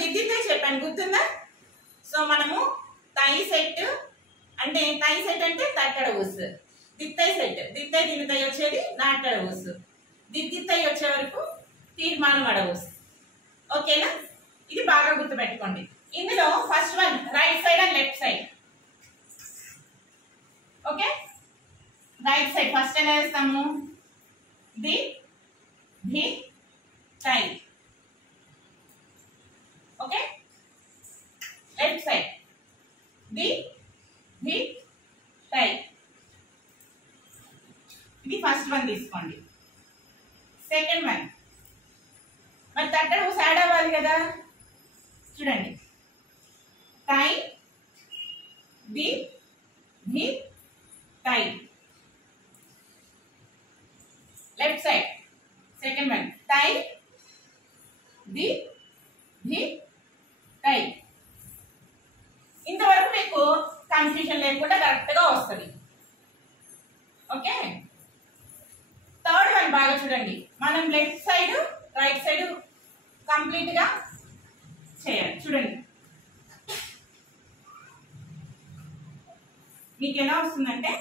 దిద్దితే చెప్పాను గుర్తుందా? సో మనము తై సెట్ అంటే తట్టడ ఊసు, దిత్తై సెట్ దిత్తై దినతై వచ్చేది నాటడ ఊసు, దిద్దిత్తై వచ్చే వరకు తీర్మానం అడ ఊసు. ఓకేనా? ఇది బాగా గుర్తుపెట్టుకోండి. ఇందులో first one right side and left side. Okay, right side first ఎలా వేస్తాము? ది ధి తై. ఓకే, లెఫ్ట్ సైడ్ ది ధి తై. ఇది ఫస్ట్ వన్ తీసుకోండి. సెకండ్ వన్ మరి తట్టడ ఊస యాడ్ అవ్వాలి కదా, చూడండి. తై ది ధి తై. లెఫ్ట్ సైడ్ సెకండ్ వన్ తై ది ధి తై. ఇంతవరకు మీకు కన్ఫ్యూజన్ లేకుండా కరెక్ట్ గా వస్తుంది. ఓకే, థర్డ్ వన్ బాగా చూడండి. మనం left side right side complete గా చేయాలి. చూడండి మీకు ఎలా వస్తుందంటే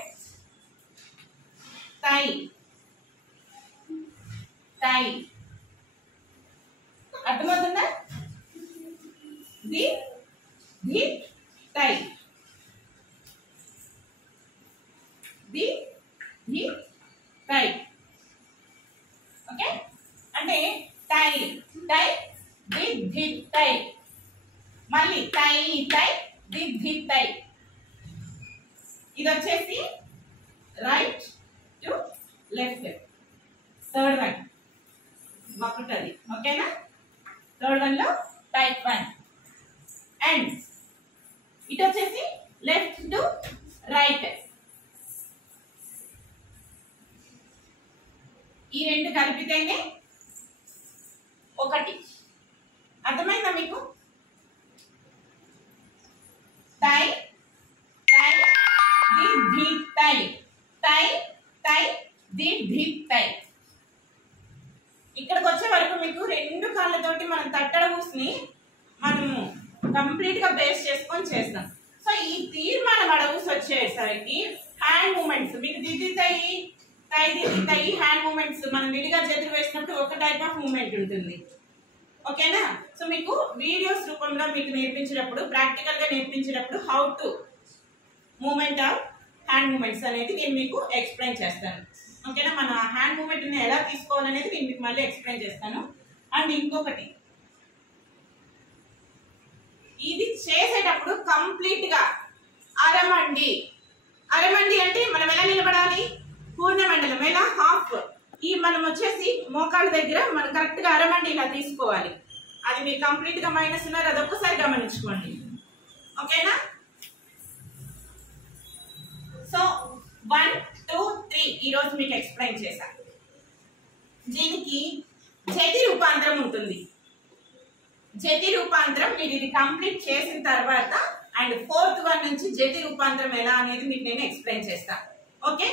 తై తై, అర్థమవుతుందా? ది ధి తై, ది ధి తై. ఓకే, అంటే తై తై ది ధి తై, మళ్ళీ తై తై ది ధి తై. ఇది వచ్చేసి right to left. Third one ఒకటది. ఓకేనా? థర్డ్ వన్ లో టైప్ వన్. అండ్ ఇటు వచ్చేసి లెఫ్ట్ టు రైట్. ఈ రెండు కలిపితేనే ఒకటి. అర్థమైందా మీకు? తై తై ది ధి తై, తై తై ది ధి తై. ఇక్కడికి వచ్చే వరకు మీకు రెండు కాళ్ళతోటి మనం తట్టడ ఊసుని మనము కంప్లీట్ గా బేస్ చేసుకొని చేస్తాం. సో ఈ తీర్మానం అడవుస్ వచ్చేసరికి హ్యాండ్ మూమెంట్స్ మీకు దిద్దితాయి, తై దిద్దితాయి. హ్యాండ్ మూమెంట్స్ మనం విడిగా చేతులు వేసినప్పుడు ఒక టైప్ ఆఫ్ మూమెంట్ ఉంటుంది. ఓకేనా? సో మీకు వీడియోస్ రూపంలో మీకు నేర్పించేటప్పుడు, ప్రాక్టికల్ గా నేర్పించేటప్పుడు how to movement of hand movements అనేది నేను మీకు ఎక్స్ప్లెయిన్ చేస్తాను. ఓకేనా? మన హ్యాండ్ మూమెంట్ ని ఎలా తీసుకోవాలనేది నేను మీకు మళ్ళీ ఎక్స్ప్లెయిన్ చేస్తాను. అండ్ ఇంకొకటి, ఇది చేసేటప్పుడు కంప్లీట్ గా అరమండి. అరమండి అంటే మనం ఎలా నిలబడాలి? పూర్ణమండలం ఎలా హాఫ్. ఈ మనం వచ్చేసి మోకాళ్ళ దగ్గర మనం కరెక్ట్ గా అరమండి ఇలా తీసుకోవాలి. అది మీరు కంప్లీట్ గా మైనస్ ఉన్నారు, అది ఒక్కసారి గమనించుకోండి. ఓకేనా? సో 1 2 3 ఈ రోజు మీకు ఎక్స్ప్లెయిన్ చేశాను. దీనికి జతి రూపాంతరం ఉంటుంది. జతి రూపాంతరం మీరు ఇది కంప్లీట్ చేసిన తర్వాత అండ్ 4th వన్ నుంచి జతి రూపాంతరం ఎలా అనేది మీకు నేను ఎక్స్ప్లెయిన్ చేస్తాను. ఓకే?